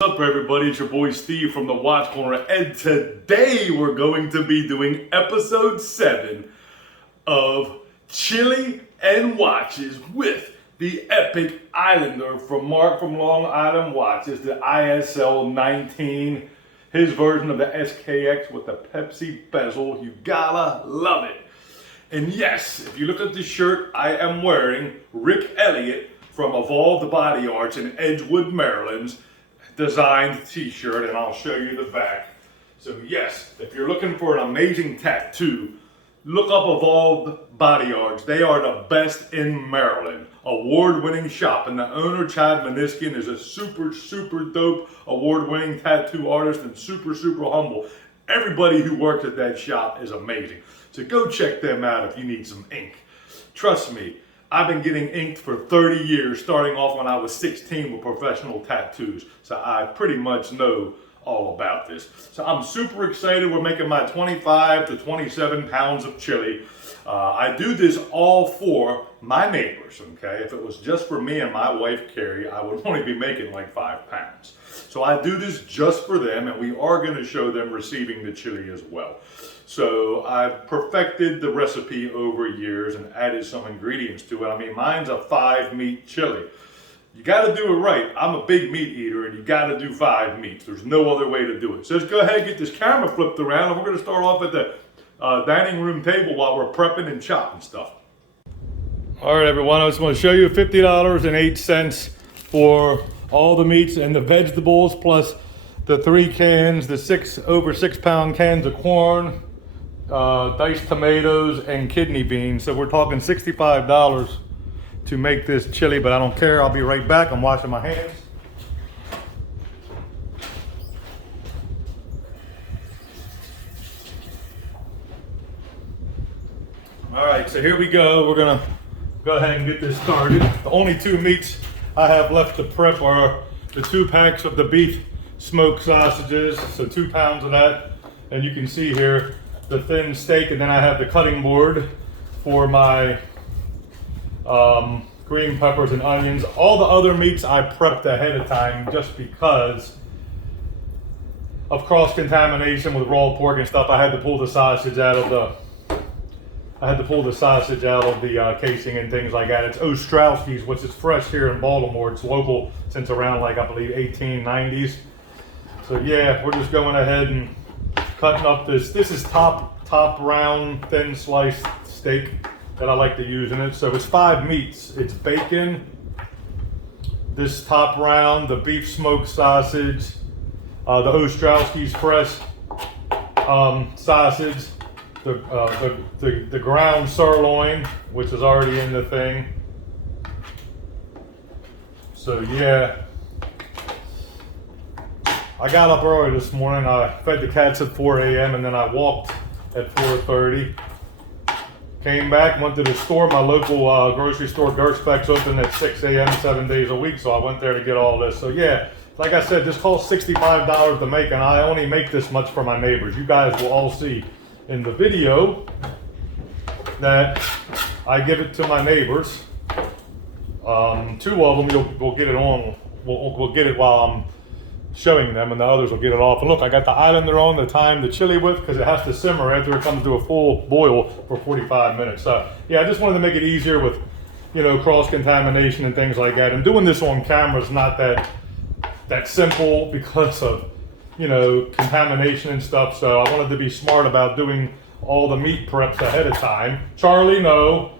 What's up, everybody? It's your boy Steve from the Watch Corner, and today we're going to be doing episode 7 of Chili and Watches with the Epic Islander from Mark from Long Island Watches, the ISL 19, his version of the SKX with the Pepsi bezel. You gotta love it. And yes, if you look at the shirt, I am wearing Rick Elliott from Evolved Body Arts in Edgewood, Maryland's designed t-shirt, and I'll show you the back. So yes, if you're looking for an amazing tattoo, look up Evolved Body Arts. They are the best in Maryland. Award-winning shop, and the owner, Chad Meniskin, is a super dope award-winning tattoo artist and super humble. Everybody who works at that shop is amazing. So go check them out if you need some ink. Trust me, I've been getting inked for 30 years, starting off when I was 16 with professional tattoos. So I pretty much know all about this. So I'm super excited. We're making my 25 to 27 pounds of chili. I do this all for my neighbors, okay? If it was just for me and my wife, Carrie, I would only be making like 5 pounds. So I do this just for them, and we are gonna show them receiving the chili as well. So I've perfected the recipe over years and added some ingredients to it. I mean, mine's a 5-meat chili. You gotta do it right. I'm a big meat eater, and you gotta do 5 meats. There's no other way to do it. So let's go ahead and get this camera flipped around, and we're gonna start off at the dining room table while we're prepping and chopping stuff. All right, everyone, I just want to show you $50.08 for all the meats and the vegetables, plus the 3 cans, the over 6 pound cans of corn, diced tomatoes, and kidney beans. So we're talking $65 to make this chili, but I don't care. I'll be right back. I'm washing my hands. All right, so here we go. We're gonna go ahead and get this started. The only 2 meats I have left to prep are the 2 packs of the beef smoked sausages, so 2 pounds of that. And you can see here the thin steak, and then I have the cutting board for my green peppers and onions. All the other meats I prepped ahead of time just because of cross-contamination with raw pork and stuff. I had to pull the sausage out of the casing and things like that. It's Ostrowski's, which is fresh here in Baltimore. It's local since around, like, I believe 1890s. So yeah, we're just going ahead and cutting up this. This is top round, thin sliced steak that I like to use in it. So it's 5 meats. It's bacon, this top round, the beef smoked sausage, the Ostrowski's fresh sausage, the ground sirloin, which is already in the thing. So yeah, I got up early this morning. I fed the cats at 4 a.m. and then I walked at 4:30. Came back, went to the store. My local grocery store, Gerspec's, open at 6 a.m. 7 days a week, so I went there to get all this. So yeah, like I said, this costs $65 to make, and I only make this much for my neighbors. You guys will all see in the video that I give it to my neighbors. 2 of them will get it on. We'll get it while I'm showing them, and the others will get it off. And look, I got the Islander on, the time the chili with, because it has to simmer after it comes to a full boil for 45 minutes. So yeah, I just wanted to make it easier with, you know, cross-contamination and things like that. And doing this on camera is not that simple because of, you know, contamination and stuff. So I wanted to be smart about doing all the meat preps ahead of time. Charlie, no.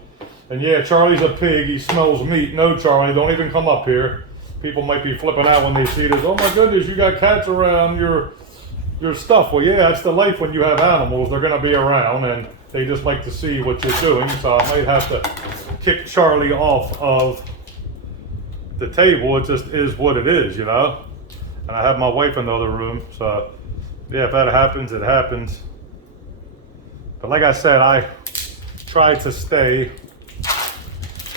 And yeah, Charlie's a pig. He smells meat. No, Charlie, don't even come up here. People might be flipping out when they see this. Oh my goodness, you got cats around your stuff. Well, yeah, it's the life when you have animals. They're gonna be around, and they just like to see what you're doing. So I might have to kick Charlie off of the table. It just is what it is, you know? And I have my wife in the other room, so yeah, if that happens, it happens. But like I said, I try to stay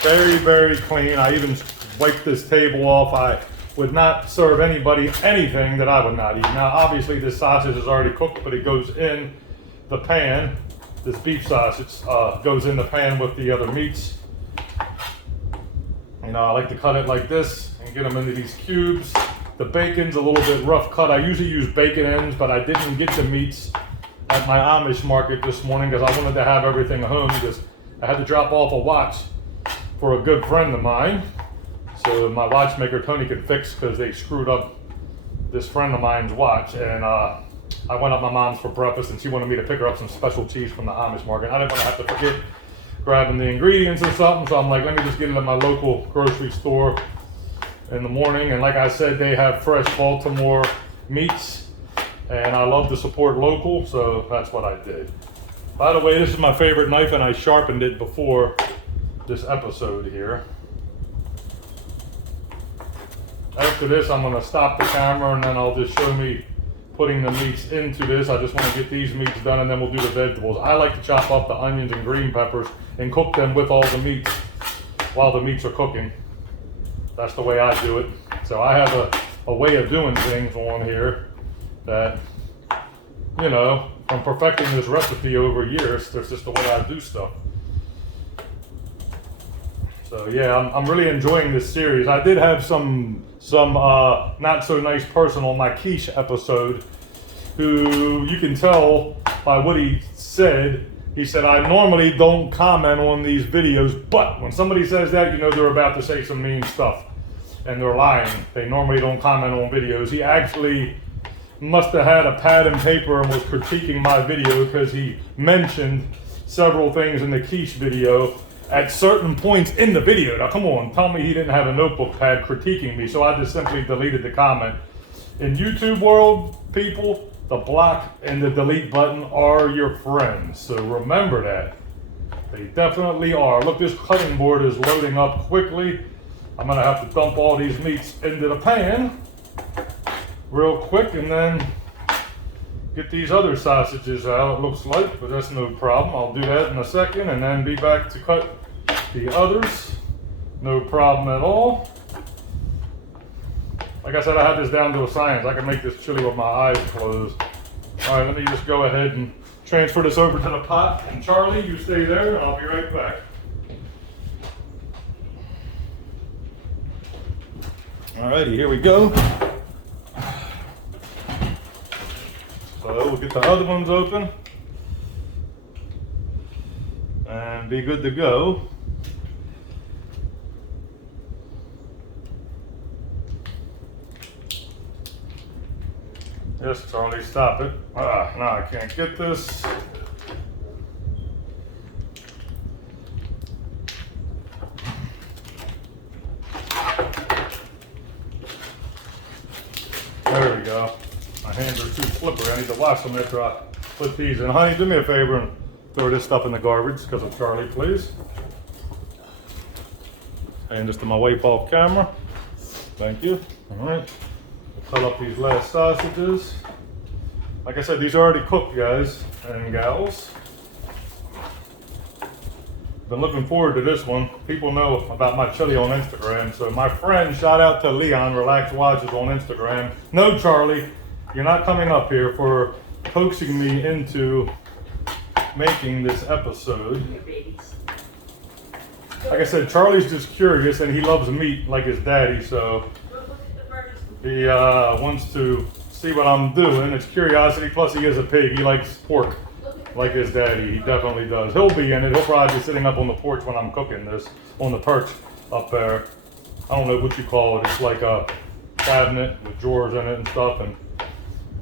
very clean. I even wipe this table off. I would not serve anybody anything that I would not eat. Now, obviously, this sausage is already cooked, but it goes in the pan. This beef sausage goes in the pan with the other meats. You know, I like to cut it like this and get them into these cubes. The bacon's a little bit rough cut. I usually use bacon ends, but I didn't get the meats at my Amish market this morning because I wanted to have everything home because I had to drop off a watch for a good friend of mine. So my watchmaker Tony could fix because they screwed up this friend of mine's watch. And I went up my mom's for breakfast and she wanted me to pick her up some special cheese from the Amish market. I didn't want to have to forget grabbing the ingredients or something. So I'm like, let me just get it at my local grocery store in the morning. And like I said, they have fresh Baltimore meats. And I love to support local, so that's what I did. By the way, this is my favorite knife and I sharpened it before this episode here. After this, I'm gonna stop the camera and then I'll just show me putting the meats into this. I just wanna get these meats done and then we'll do the vegetables. I like to chop up the onions and green peppers and cook them with all the meats while the meats are cooking. That's the way I do it. So I have a way of doing things on here that, you know, from perfecting this recipe over years, that's just the way I do stuff. So yeah, I'm really enjoying this series. I did have some not so nice person on my quiche episode who you can tell by what he said. He said, I normally don't comment on these videos, but when somebody says that, you know they're about to say some mean stuff and they're lying. They normally don't comment on videos. He actually must have had a pad and paper and was critiquing my video because he mentioned several things in the quiche video at certain points in the video. Now come on, tell me he didn't have a notebook pad critiquing me, so I just simply deleted the comment. In YouTube world, people, the block and the delete button are your friends, so remember that. They definitely are. Look, this cutting board is loading up quickly. I'm gonna have to dump all these meats into the pan real quick and then get these other sausages out, it looks like, but that's no problem. I'll do that in a second and then be back to cut the others. No problem at all. Like I said, I had this down to a science. I can make this chili with my eyes closed. All right, let me just go ahead and transfer this over to the pot. And Charlie, you stay there and I'll be right back. Alrighty, here we go. So we'll get the other ones open and be good to go. Yes, Charlie, stop it. No, I can't get this. There we go. My hands are too slippery. I need to wash them after I put these in. Honey, do me a favor and throw this stuff in the garbage because of Charlie, please. And this to my wife off camera. Thank you. All right. We'll cut up these last sausages. Like I said, these are already cooked, guys and gals. Been looking forward to this one. People know about my chili on Instagram. So my friend, shout out to Leon, Relax Watches on Instagram. No, Charlie, you're not coming up here for coaxing me into making this episode. Like I said, Charlie's just curious and he loves meat like his daddy, so he wants to see what I'm doing. It's curiosity, plus he is a pig. He likes pork like his daddy. He definitely does. He'll be in it. He'll probably be sitting up on the porch when I'm cooking this, on the perch up there. I don't know what you call it. It's like a cabinet with drawers in it and stuff, and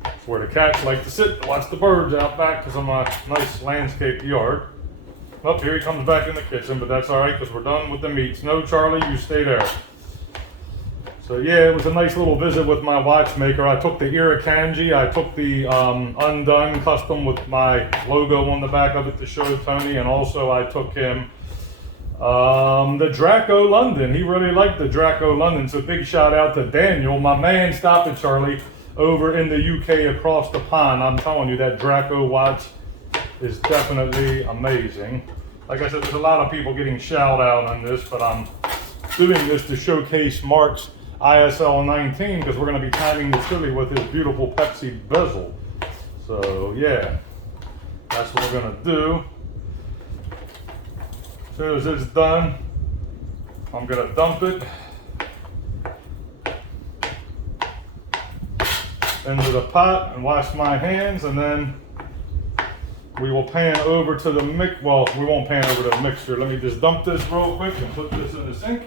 it's where the cats like to sit to watch the birds out back because of my nice landscaped yard. Oh, here he comes back in the kitchen, but that's all right because we're done with the meats. No, Charlie, you stay there. So yeah, it was a nice little visit with my watchmaker. I took the Irukandji, I took the Undone Custom with my logo on the back of it to show Tony, and also I took him the Draco London. He really liked the Draco London, so big shout out to Daniel, my man. Stop it, Charlie, over in the UK across the pond. I'm telling you, that Draco watch is definitely amazing. Like I said, there's a lot of people getting shout out on this, but I'm doing this to showcase Mark's ISL 19 because we're going to be timing the chili with his beautiful Pepsi bezel. So yeah, that's what we're going to do. As soon as it's done, I'm going to dump it into the pot and wash my hands, and then we will pan over to the well, we won't pan over to the mixture. Let me just dump this real quick and put this in the sink.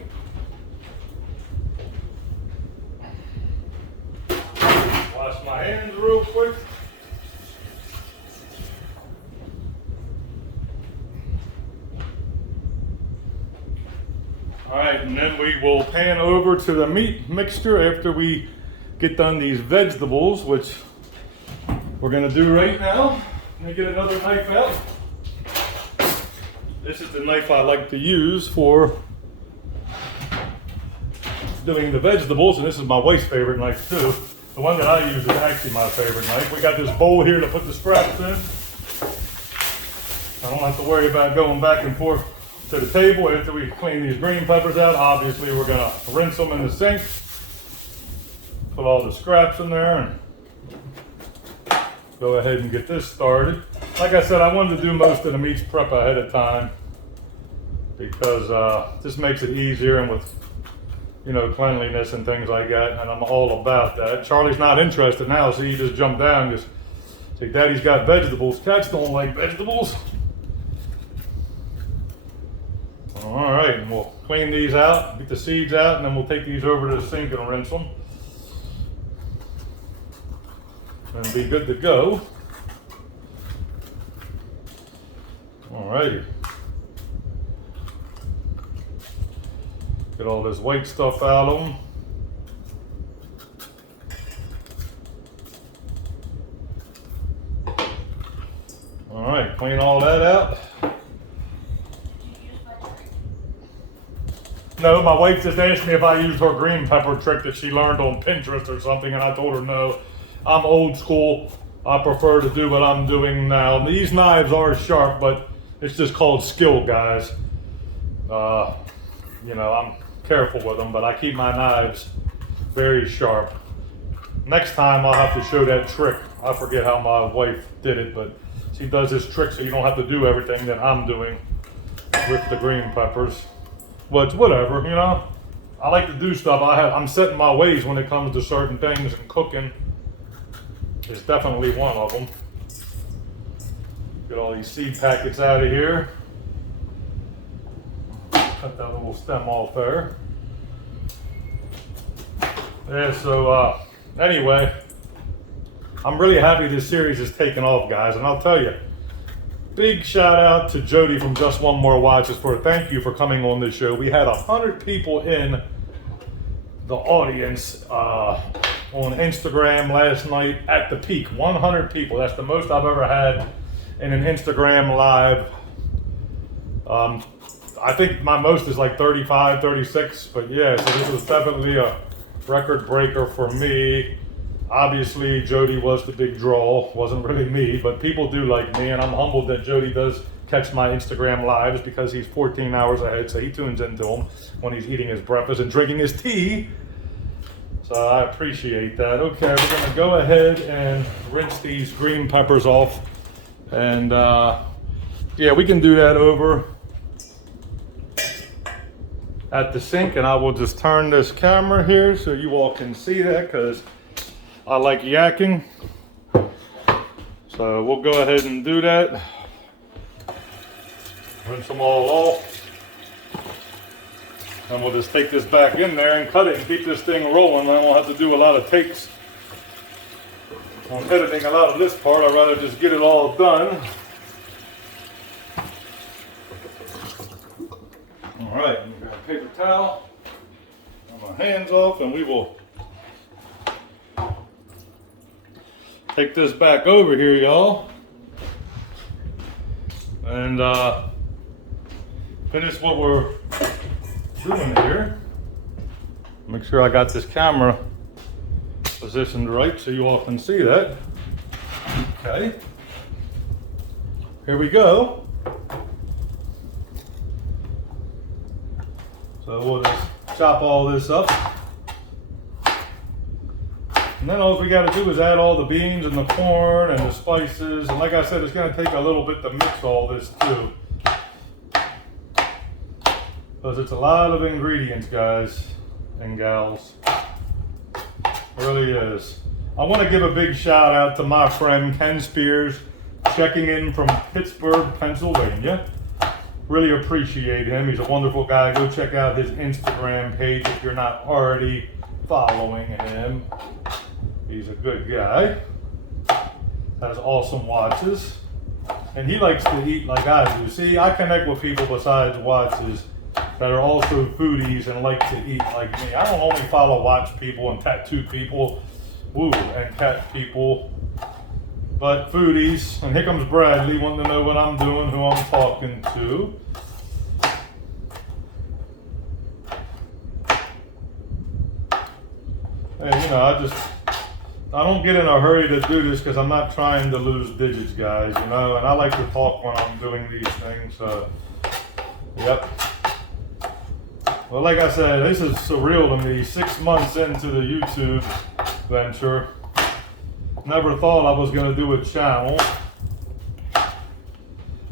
Wash my hands real quick. All right, and then we will pan over to the meat mixture after we get done these vegetables, which we're gonna do right now. Let me get another knife out. This is the knife I like to use for doing the vegetables, and this is my wife's favorite knife too. The one that I use is actually my favorite knife. We got this bowl here to put the scraps in. I don't have to worry about going back and forth to the table after we clean these green peppers out. Obviously, we're gonna rinse them in the sink, put all the scraps in there, and go ahead and get this started. Like I said, I wanted to do most of the meats prep ahead of time because this makes it easier, and with cleanliness and things like that, and I'm all about that. Charlie's not interested now, so he just jumped down and just say, "Daddy's got vegetables." Cats don't like vegetables. All right, and we'll clean these out, get the seeds out, and then we'll take these over to the sink and rinse them. And be good to go. All righty. Get all this white stuff out of them. All right, clean all that out. No, my wife just asked me if I used her green pepper trick that she learned on Pinterest or something, and I told her no. I'm old school. I prefer to do what I'm doing now. These knives are sharp, but it's just called skill, guys. I'm careful with them, but I keep my knives very sharp. Next time I'll have to show that trick. I forget how my wife did it, but she does this trick so you don't have to do everything that I'm doing with the green peppers. But whatever, I like to do stuff. I'm set in my ways when it comes to certain things, and cooking is definitely one of them. Get all these seed packets out of here. Cut that little stem off there. Yeah, so anyway, I'm really happy this series is taking off, guys, and I'll tell you, big shout out to Jody from Just One More Watches for a thank you for coming on this show. We had 100 people in the audience on Instagram last night at the peak. 100 people. That's the most I've ever had in an Instagram live. I think my most is like 35, 36, but yeah, so this was definitely a record breaker for me. Obviously, Jody was the big draw. Wasn't really me, but people do like me, and I'm humbled that Jody does catch my Instagram lives because he's 14 hours ahead, so he tunes into them when he's eating his breakfast and drinking his tea. So I appreciate that. Okay, we're gonna go ahead and rinse these green peppers off, and yeah, we can do that over at the sink, and I will just turn this camera here so you all can see that, because I like yakking. So we'll go ahead and do that. Rinse them all off. And we'll just take this back in there and cut it and keep this thing rolling. I won't have to do a lot of takes on editing a lot of this part. I'd rather just get it all done. All right, I'm gonna grab a paper towel, get my hands off, and we will take this back over here, y'all, and finish what we're doing here. Make sure I got this camera positioned right so you all can see that. Okay, here we go. So we'll just chop all this up. And then all we got to do is add all the beans and the corn and the spices. And like I said, it's going to take a little bit to mix all this too, because it's a lot of ingredients, guys and gals. It really is. I want to give a big shout out to my friend Ken Spears, checking in from Pittsburgh, Pennsylvania. Really appreciate him. He's a wonderful guy. Go check out his Instagram page if you're not already following him. He's a good guy. Has awesome watches. And he likes to eat like I do. See, I connect with people besides watches that are also foodies and like to eat like me. I don't only follow watch people and tattoo people, and cat people, but foodies. And here comes Bradley wanting to know what I'm doing, who I'm talking to. And I don't get in a hurry to do this because I'm not trying to lose digits, guys, and I like to talk when I'm doing these things, yep. Well, like I said, this is surreal to me. 6 months into the YouTube venture, never thought I was going to do a channel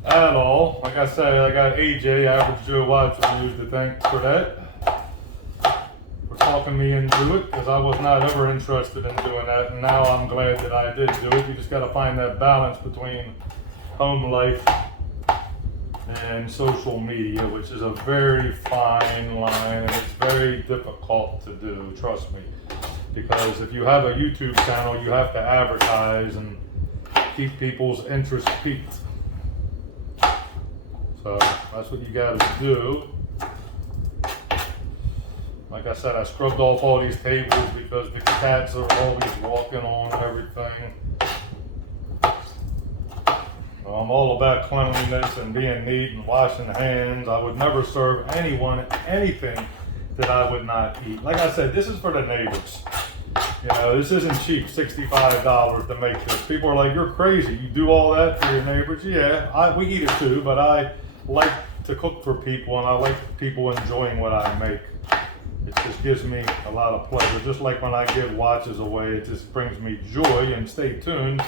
at all. Like I said, I got AJ, Average Joe Watch Reviews, to thank for that, for talking me into it, because I was not ever interested in doing that, and now I'm glad that I did do it. You just got to find that balance between home life and social media, which is a very fine line, and it's very difficult to do, trust me. Because if you have a YouTube channel, you have to advertise and keep people's interest piqued. So that's what you got to do. Like I said, I scrubbed off all these tables because the cats are always walking on everything. I'm all about cleanliness and being neat and washing hands. I would never serve anyone anything that I would not eat. Like I said, this is for the neighbors. This isn't cheap, $65 to make this. People are like, you're crazy. You do all that for your neighbors? Yeah, we eat it too, but I like to cook for people, and I like people enjoying what I make. It just gives me a lot of pleasure. Just like when I give watches away, it just brings me joy. And stay tuned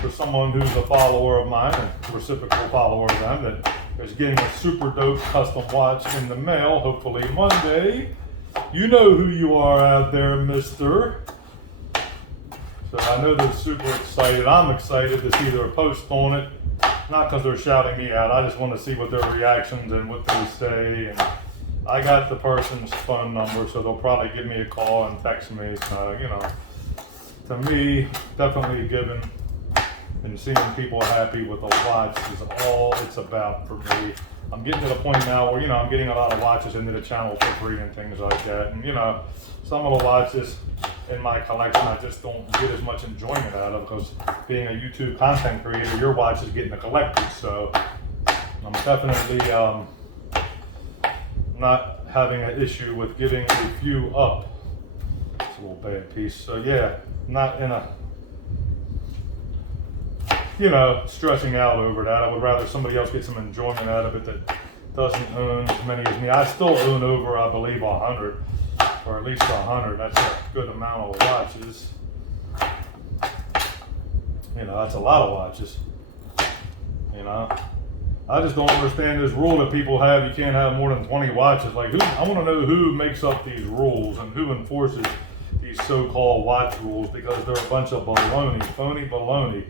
for someone who's a follower of mine, a reciprocal follower of them, that is getting a super dope custom watch in the mail, hopefully Monday. You know who you are out there, mister. So I know they're super excited. I'm excited to see their post on it. Not because they're shouting me out. I just want to see what their reactions and what they say. And I got the person's phone number, so they'll probably give me a call and text me. So, to me, definitely giving and seeing people happy with a watch is all it's about for me. I'm getting to the point now where, I'm getting a lot of watches into the channel for free and things like that. And, some of the watches in my collection I just don't get as much enjoyment out of, because being a YouTube content creator, your watch is getting collected. So I'm definitely not having an issue with giving a few up. It's a little bad piece. So yeah, not in a stressing out over that. I would rather somebody else get some enjoyment out of it that doesn't own as many as me. I still own over, I believe, 100, or at least 100. That's a good amount of watches. That's a lot of watches. I just don't understand this rule that people have. You can't have more than 20 watches. Like, I want to know who makes up these rules and who enforces these so-called watch rules, because they're a bunch of baloney, phony baloney.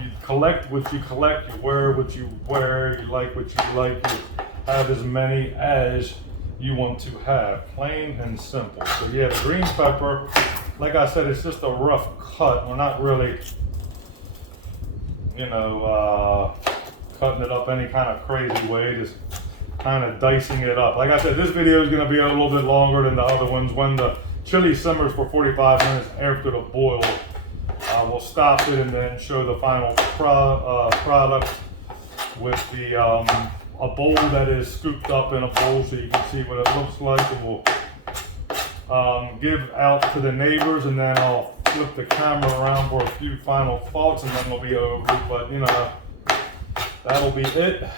You collect what you collect, you wear what you wear, you like what you like, you have as many as you want to have, plain and simple. So yeah, the green pepper, like I said, it's just a rough cut. We're not really, cutting it up any kind of crazy way, just kind of dicing it up. Like I said, this video is going to be a little bit longer than the other ones. When the chili simmers for 45 minutes after the boil, we'll stop it and then show the final product with the a bowl that is scooped up in a bowl, so you can see what it looks like. And we'll give out to the neighbors, and then I'll flip the camera around for a few final thoughts, and then we'll be over. But that'll be it.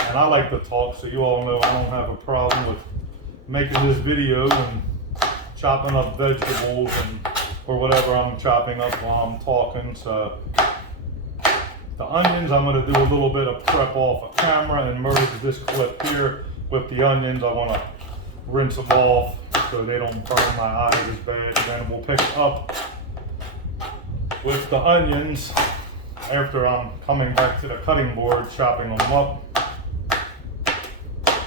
And I like to talk, so you all know I don't have a problem with making this video and chopping up vegetables or whatever I'm chopping up while I'm talking. So the onions, I'm going to do a little bit of prep off of camera and merge this clip here with the onions. I want to rinse them off so they don't burn my eyes as bad. And then we'll pick up with the onions after I'm coming back to the cutting board, chopping them up.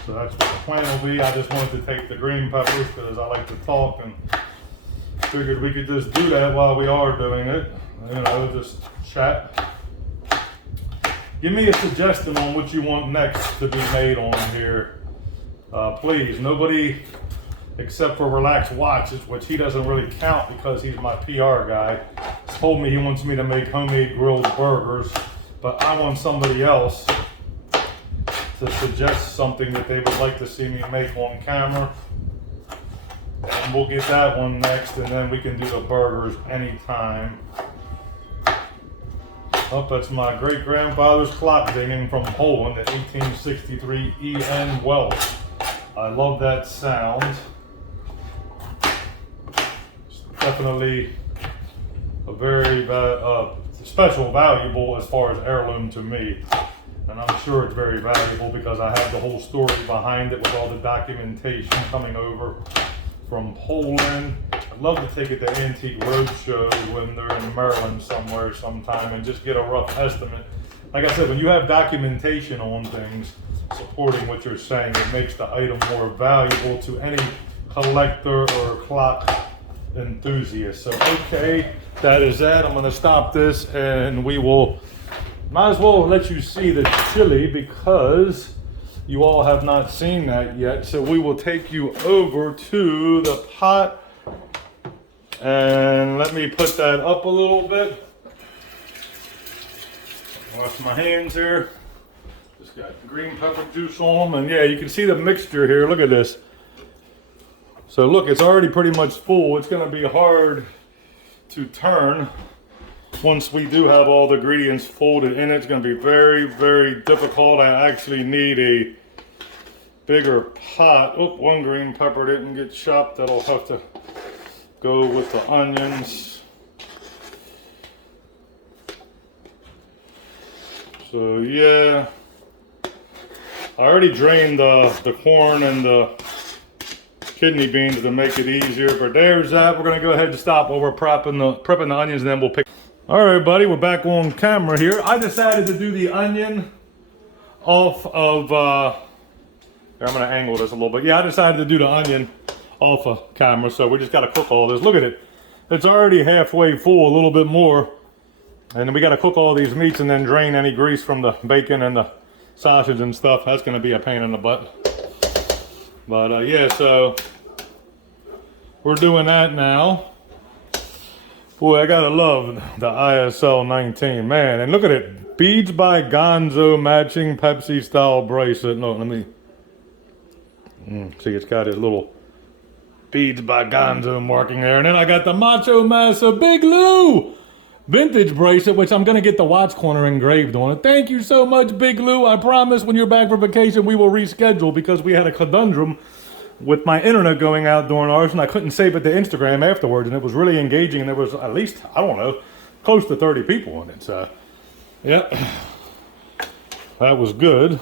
So that's what the plan will be. I just wanted to take the green peppers because I like to talk, and figured we could just do that while we are doing it. You know, just chat. Give me a suggestion on what you want next to be made on here. Please, nobody except for Relax Watches, which he doesn't really count because he's my PR guy, told me he wants me to make homemade grilled burgers, but I want somebody else to suggest something that they would like to see me make on camera. And we'll get that one next, and then we can do the burgers anytime. Oh, that's my great-grandfather's clock dinging from Poland, the 1863 E.N. Welsh. I love that sound. It's definitely a very special, valuable as far as heirloom to me. And I'm sure it's very valuable because I have the whole story behind it with all the documentation coming over from Poland. I'd love to take it to Antique Roadshow when they're in Maryland somewhere sometime and just get a rough estimate. Like I said, when you have documentation on things supporting what you're saying, it makes the item more valuable to any collector or clock enthusiast. So, okay, that is that. I'm gonna stop this and we will, might as well let you see the chili because you all have not seen that yet. So we will take you over to the pot and let me put that up a little bit. Wash my hands here. Just got green pepper juice on them, and yeah, you can see the mixture here. Look at this. So look, it's already pretty much full. It's gonna be hard to turn once we do have all the ingredients folded in. It's gonna be very, very difficult. I actually need a bigger pot. Oh, one green pepper didn't get chopped. That'll have to go with the onions. So yeah, I already drained the corn and the kidney beans to make it easier, but there's that. We're gonna go ahead and stop while we're prepping the onions, and then we'll pick. All right, everybody, we're back on camera here. I decided to do the onion off of, here, I'm gonna angle this a little bit. Yeah, I decided to do the onion off of camera, so we just gotta cook all this. Look at it. It's already halfway full, a little bit more. And then we gotta cook all these meats and then drain any grease from the bacon and the sausage and stuff. That's gonna be a pain in the butt. But yeah, so we're doing that now. Boy, I gotta love the ISL 19, man. And look at it, Beads by Gonzo matching Pepsi style bracelet. No, let me, see, it's got his little Beads by Gonzo marking there. And then I got the Macho Massa Big Lou vintage bracelet, which I'm gonna get the watch corner engraved on it. Thank you so much, Big Lou. I promise when you're back for vacation, we will reschedule because we had a conundrum with my internet going out during ours, and I couldn't save it to Instagram afterwards, and it was really engaging, and there was at least, I don't know, close to 30 people on it, so, yeah, that was good.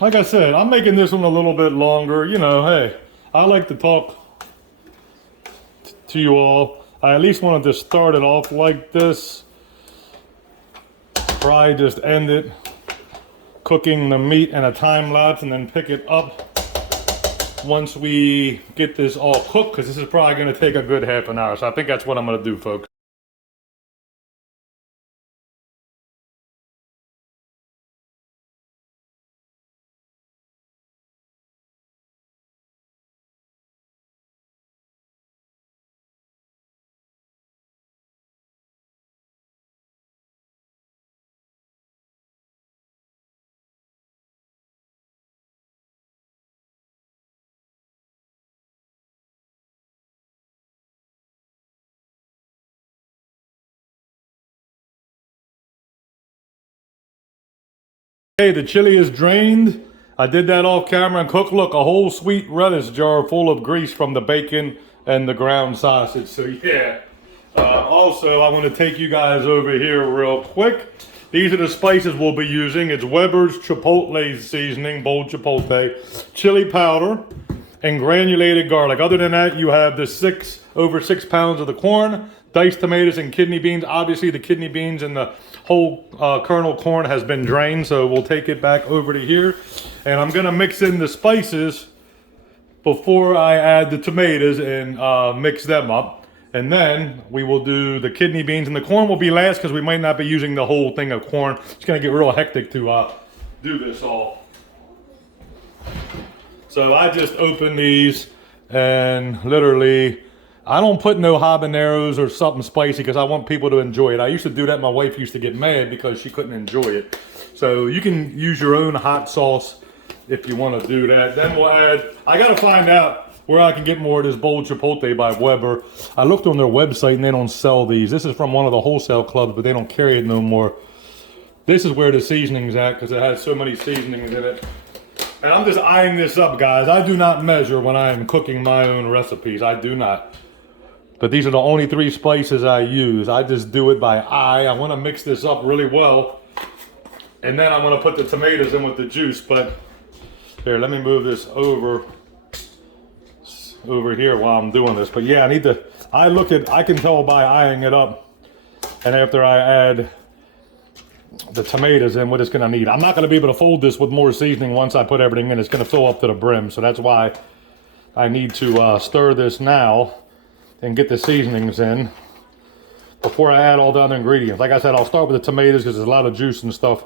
Like I said, I'm making this one a little bit longer, you know, hey, I like to talk to you all. I at least wanted to start it off like this, probably just end it cooking the meat in a time lapse, and then pick it up once we get this all cooked, because this is probably going to take a good half an hour. So I think that's what I'm going to do, folks. Hey, the chili is drained. I did that off camera and cooked. Look, a whole sweet lettuce jar full of grease from the bacon and the ground sausage. So yeah. Also, I want to take you guys over here real quick. These are the spices we'll be using. It's Weber's Chipotle seasoning, bold chipotle, chili powder, and granulated garlic. Other than that, you have the over 6 pounds of the corn, diced tomatoes, and kidney beans. Obviously, the kidney beans and the whole kernel corn has been drained, so we'll take it back over to here. And I'm gonna mix in the spices before I add the tomatoes and mix them up. And then we will do the kidney beans, and the corn will be last because we might not be using the whole thing of corn. It's gonna get real hectic to do this all. So I just open these and literally, I don't put no habaneros or something spicy because I want people to enjoy it. I used to do that. My wife used to get mad because she couldn't enjoy it. So you can use your own hot sauce if you want to do that. Then we'll add, I got to find out where I can get more of this bold chipotle by Weber. I looked on their website and they don't sell these. This is from one of the wholesale clubs, but they don't carry it no more. This is where the seasoning's at because it has so many seasonings in it. And I'm just eyeing this up, guys. I do not measure when I am cooking my own recipes. I do not. But these are the only 3 spices I use. I just do it by eye. I want to mix this up really well. And then I'm going to put the tomatoes in with the juice. But here, let me move this over here while I'm doing this. But yeah, I can tell by eyeing it up. And after I add the tomatoes in, what it's going to need. I'm not going to be able to fold this with more seasoning once I put everything in. It's going to fill up to the brim. So that's why I need to stir this now and get the seasonings in before I add all the other ingredients. Like I said, I'll start with the tomatoes because there's a lot of juice and stuff.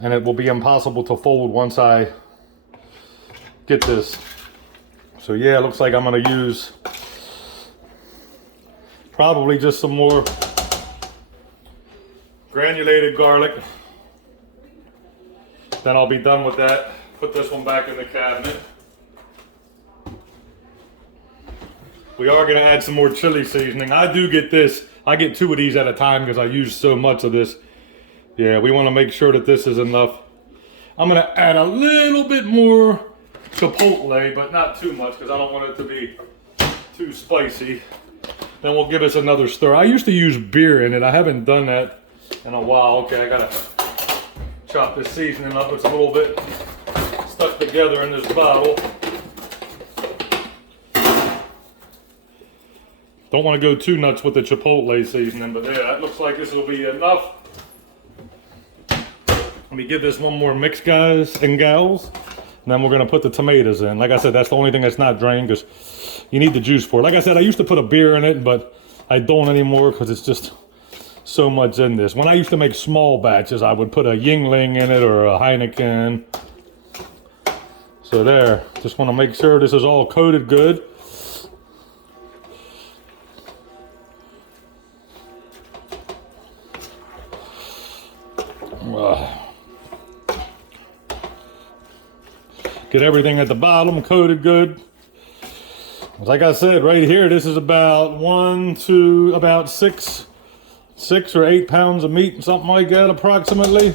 And it will be impossible to fold once I get this. So yeah, it looks like I'm going to use probably just some more granulated garlic. Then I'll be done with that. Put this one back in the cabinet. We are going to add some more chili seasoning. I do get this. I get 2 of these at a time because I use so much of this. Yeah, we want to make sure that this is enough. I'm going to add a little bit more chipotle, but not too much because I don't want it to be too spicy. Then we'll give us another stir. I used to use beer in it. I haven't done that in a while. Okay, I got to chop this seasoning up. It's a little bit stuck together in this bottle. Don't want to go too nuts with the chipotle seasoning, but yeah, that looks like this will be enough. Let me give this one more mix, guys and gals. And then we're going to put the tomatoes in. Like I said, that's the only thing that's not drained because you need the juice for it. Like I said, I used to put a beer in it, but I don't anymore because it's just so much in this. When I used to make small batches, I would put a Yingling in it or a Heineken. So there, just want to make sure this is all coated good. Get everything at the bottom coated good. Like I said, right here, this is about about 6 or 8 pounds of meat, something like that, approximately.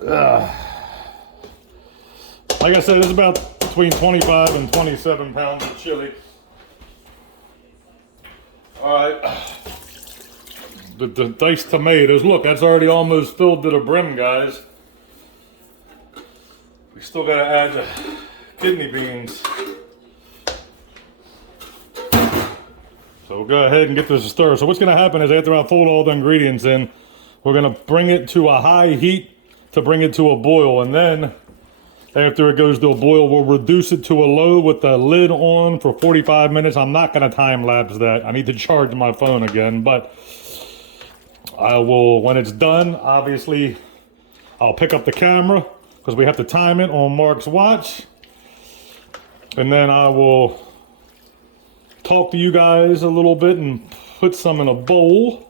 Like I said, it's about between 25 and 27 pounds of chili. All right. The diced tomatoes. Look, that's already almost filled to the brim, guys. We still gotta add the kidney beans. So we'll go ahead and get this stir. So what's gonna happen is after I fold all the ingredients in, we're gonna bring it to a high heat to bring it to a boil. And then after it goes to a boil, we'll reduce it to a low with the lid on for 45 minutes. I'm not gonna time lapse that. I need to charge my phone again, but I will, when it's done, obviously, I'll pick up the camera because we have to time it on Mark's watch. And then I will talk to you guys a little bit and put some in a bowl.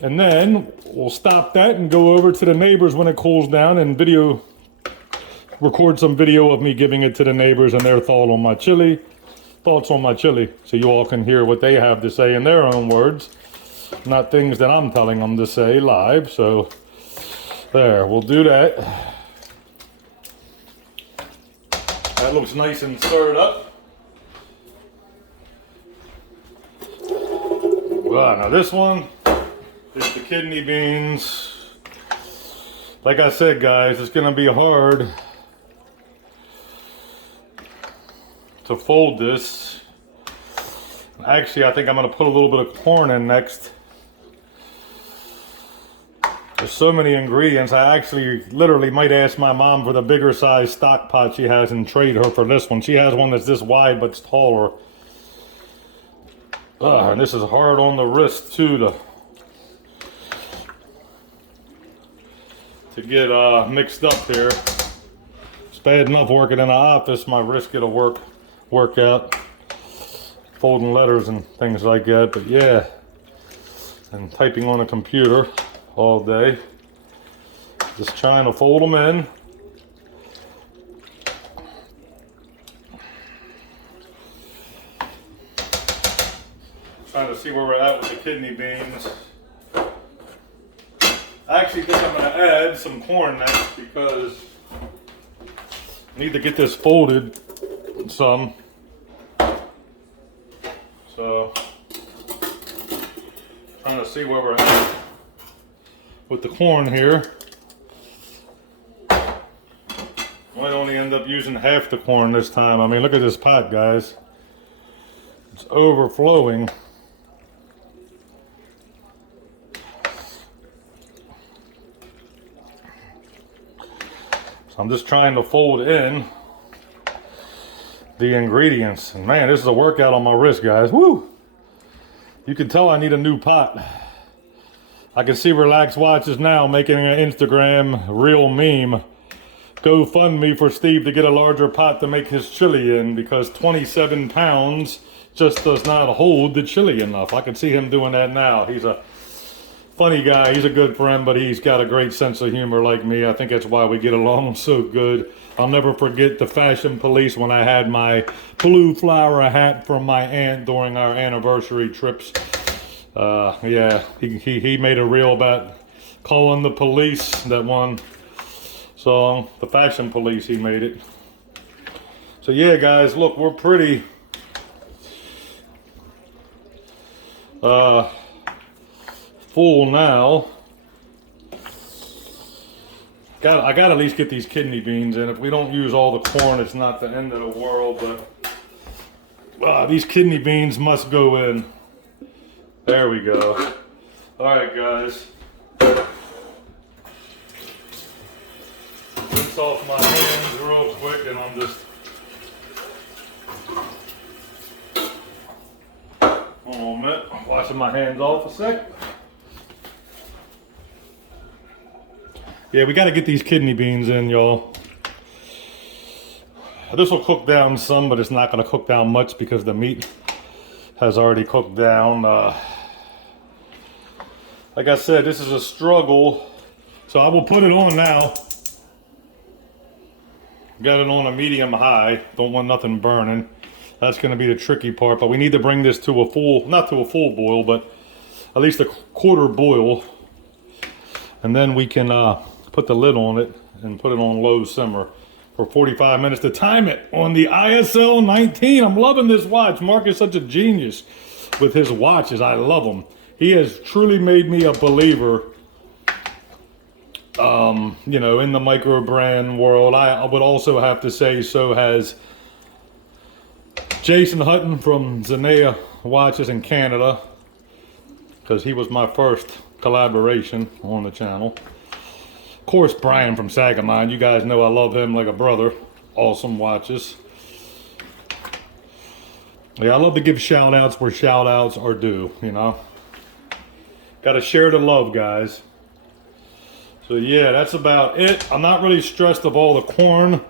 And then we'll stop that and go over to the neighbors when it cools down and record some video of me giving it to the neighbors and their thoughts on my chili, so you all can hear what they have to say in their own words. Not things that I'm telling them to say live. So there, we'll do that. That looks nice and stirred up. Well, now this one is the kidney beans. Like I said, guys, it's gonna be hard to fold this. Actually, I think I'm gonna put a little bit of corn in next. There's so many ingredients. I actually literally might ask my mom for the bigger size stock pot she has and trade her for this one. She has one that's this wide but it's taller. And this is hard on the wrist too to get mixed up here. It's bad enough working in the office. My wrist get a workout, folding letters and things like that. But yeah, and typing on a computer all day, just trying to fold them in. Trying to see where we're at with the kidney beans. I actually think I'm going to add some corn next because I need to get this folded some. So, trying to see where we're at with the corn here. Might only end up using half the corn this time. I mean, look at this pot, guys. It's overflowing. So I'm just trying to fold in the ingredients. And man, this is a workout on my wrist, guys. Woo! You can tell I need a new pot. I can see Relax Watches now making an Instagram reel meme. GoFundMe for Steve to get a larger pot to make his chili in because 27 pounds just does not hold the chili enough. I can see him doing that now. He's a funny guy. He's a good friend, but he's got a great sense of humor like me. I think that's why we get along so good. I'll never forget the Fashion Police when I had my blue flower hat from my aunt during our anniversary trips. Yeah, he made a reel about calling the police, that one song, the Fashion Police, he made it. So yeah, guys, look, we're pretty full now. I gotta at least get these kidney beans in. If we don't use all the corn, it's not the end of the world, but these kidney beans must go in. There we go. All right, guys. Rinse off my hands real quick, and I'm just... Hold on a minute. I'm washing my hands off a sec. Yeah, we got to get these kidney beans in, y'all. This will cook down some, but it's not going to cook down much because the meat has already cooked down. Like I said, this is a struggle. So I will put it on now. Got it on a medium high. Don't want nothing burning. That's going to be the tricky part. But we need to bring this to a full, not to a full boil, but at least a quarter boil. And then we can put the lid on it and put it on low simmer for 45 minutes to time it on the ISL 19. I'm loving this watch. Mark is such a genius with his watches. I love him. He has truly made me a believer, you know, in the micro brand world. I would also have to say so has Jason Hutton from Zenea Watches in Canada, because he was my first collaboration on the channel. Of course, Brian from Sagamine. You guys know I love him like a brother. Awesome watches. Yeah, I love to give shout outs where shout outs are due, you know. Got to share the love, guys. So yeah, that's about it. I'm not really stressed if all the corn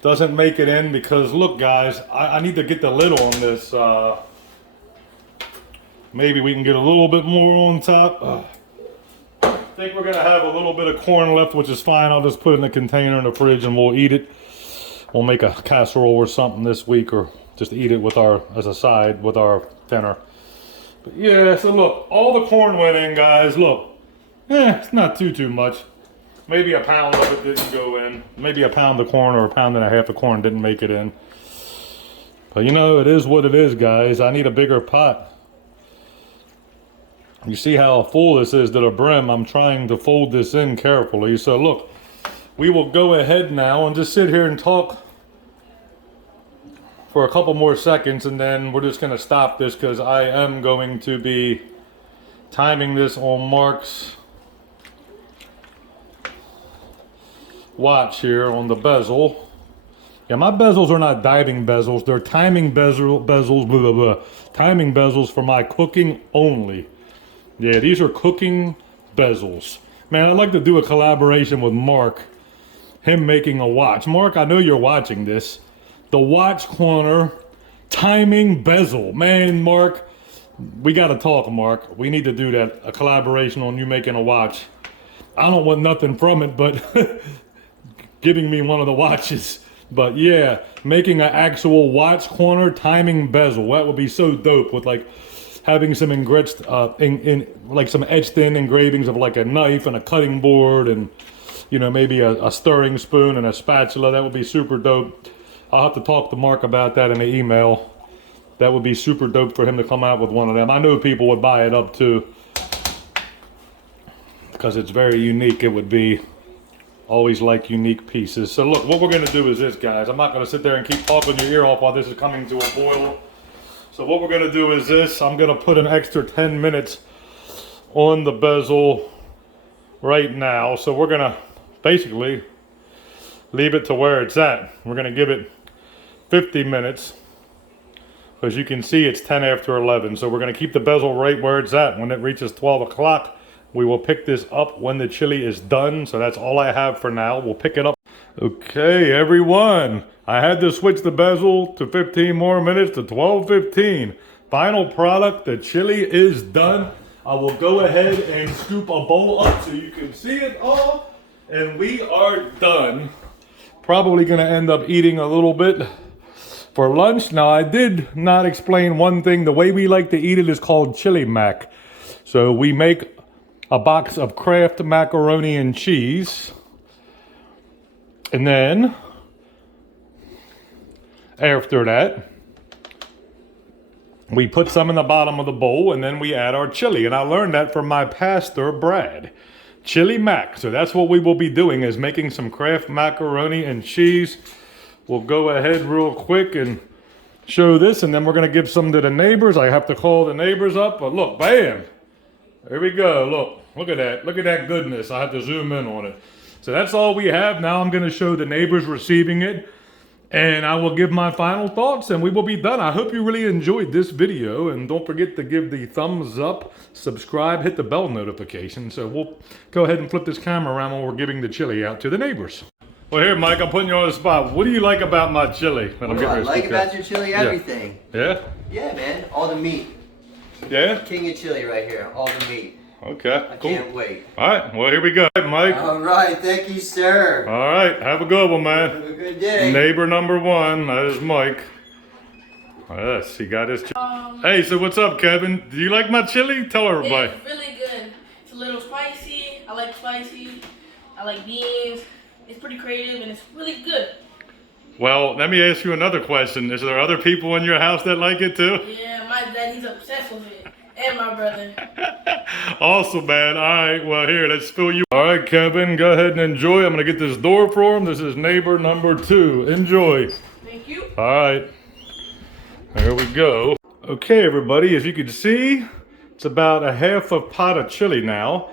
doesn't make it in because look, guys, I need to get the lid on this. Maybe we can get a little bit more on top. I think we're gonna have a little bit of corn left, which is fine. I'll just put it in a container in the fridge and we'll eat it. We'll make a casserole or something this week, or just eat it with as a side with our dinner. But yeah, so look, all the corn went in, guys. Look, it's not too much. Maybe a pound of it didn't go in. Maybe a pound of corn or a pound and a half of corn didn't make it in. But you know, it is what it is, guys. I need a bigger pot. You see how full this is to the brim. I'm trying to fold this in carefully. So look, we will go ahead now and just sit here and talk for a couple more seconds, and then we're just gonna stop this because I am going to be timing this on Mark's watch here on the bezel. Yeah, my bezels are not diving bezels. They're timing bezels, blah, blah, blah. Timing bezels for my cooking only. Yeah, these are cooking bezels. Man, I'd like to do a collaboration with Mark. Him making a watch. Mark, I know you're watching this. The Watch Corner timing bezel. Man, Mark, we got to talk, Mark. We need to do that. A collaboration on you making a watch. I don't want nothing from it, but giving me one of the watches. But yeah, making an actual Watch Corner timing bezel. That would be so dope with like having some enriched, like some etched in engravings of like a knife and a cutting board and, you know, maybe a stirring spoon and a spatula. That would be super dope. I'll have to talk to Mark about that in the email. That would be super dope for him to come out with one of them. I know people would buy it up too, because it's very unique. It would be. Always like unique pieces. So look, what we're gonna do is this, guys. I'm not gonna sit there and keep talking your ear off while this is coming to a boil. So what we're gonna do is this. I'm gonna put an extra 10 minutes on the bezel right now. So we're gonna basically leave it to where it's at. We're gonna give it 50 minutes. As you can see, it's 10 after 11. So we're gonna keep the bezel right where it's at. When it reaches 12 o'clock, we will pick this up when the chili is done. So that's all I have for now. We'll pick it up. Okay, everyone. I had to switch the bezel to 15 more minutes to 12:15. Final product, the chili is done. I will go ahead and scoop a bowl up so you can see it all. And we are done. Probably gonna end up eating a little bit for lunch. Now, I did not explain one thing. The way we like to eat it is called chili mac. So we make a box of Kraft macaroni and cheese. And then, after that, we put some in the bottom of the bowl and then we add our chili. And I learned that from my pastor, Brad. Chili mac. So that's what we will be doing, is making some Kraft macaroni and cheese. We'll go ahead real quick and show this, and then we're gonna give some to the neighbors. I have to call the neighbors up, but look, bam. There we go. Look at that. Look at that goodness. I have to zoom in on it. So that's all we have. Now I'm going to show the neighbors receiving it, and I will give my final thoughts, and we will be done. I hope you really enjoyed this video, and don't forget to give the thumbs up, subscribe, hit the bell notification. So we'll go ahead and flip this camera around while we're giving the chili out to the neighbors. Well, here, Mike, I'm putting you on the spot. What do you like about my chili? What do I like about your chili? Everything. Yeah? Yeah, man. All the meat. Yeah? King of chili right here. All the meat. Okay, cool. Can't wait. All right, well, here we go, Mike. All right, thank you, sir. All right, have a good one, man. Have a good day. Neighbor number one, that is Mike. Yes, he got his Hey, so what's up, Kevin? Do you like my chili? Tell everybody. It's really good. It's a little spicy. I like spicy. I like beans. It's pretty creative and it's really good. Well, let me ask you another question. Is there other people in your house that like it too? Yeah, my dad, he's obsessed with it. And my brother. Awesome, man. All right, well, here, let's fill you. All right, Kevin, go ahead and enjoy. I'm going to get this door for him. This is neighbor number 2. Enjoy. Thank you. All right. There we go. Okay, everybody, as you can see, it's about a half a pot of chili now.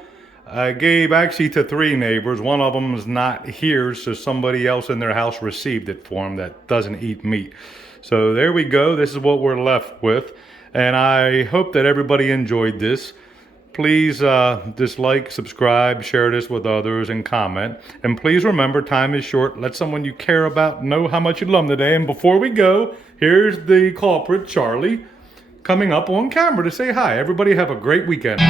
I gave actually to 3 neighbors. One of them is not here, so somebody else in their house received it for them that doesn't eat meat. So there we go. This is what we're left with. And I hope that everybody enjoyed this. Please dislike, subscribe, share this with others, and comment. And please remember, time is short. Let someone you care about know how much you love them today. And before we go, here's the culprit, Charlie, coming up on camera to say hi. Everybody have a great weekend.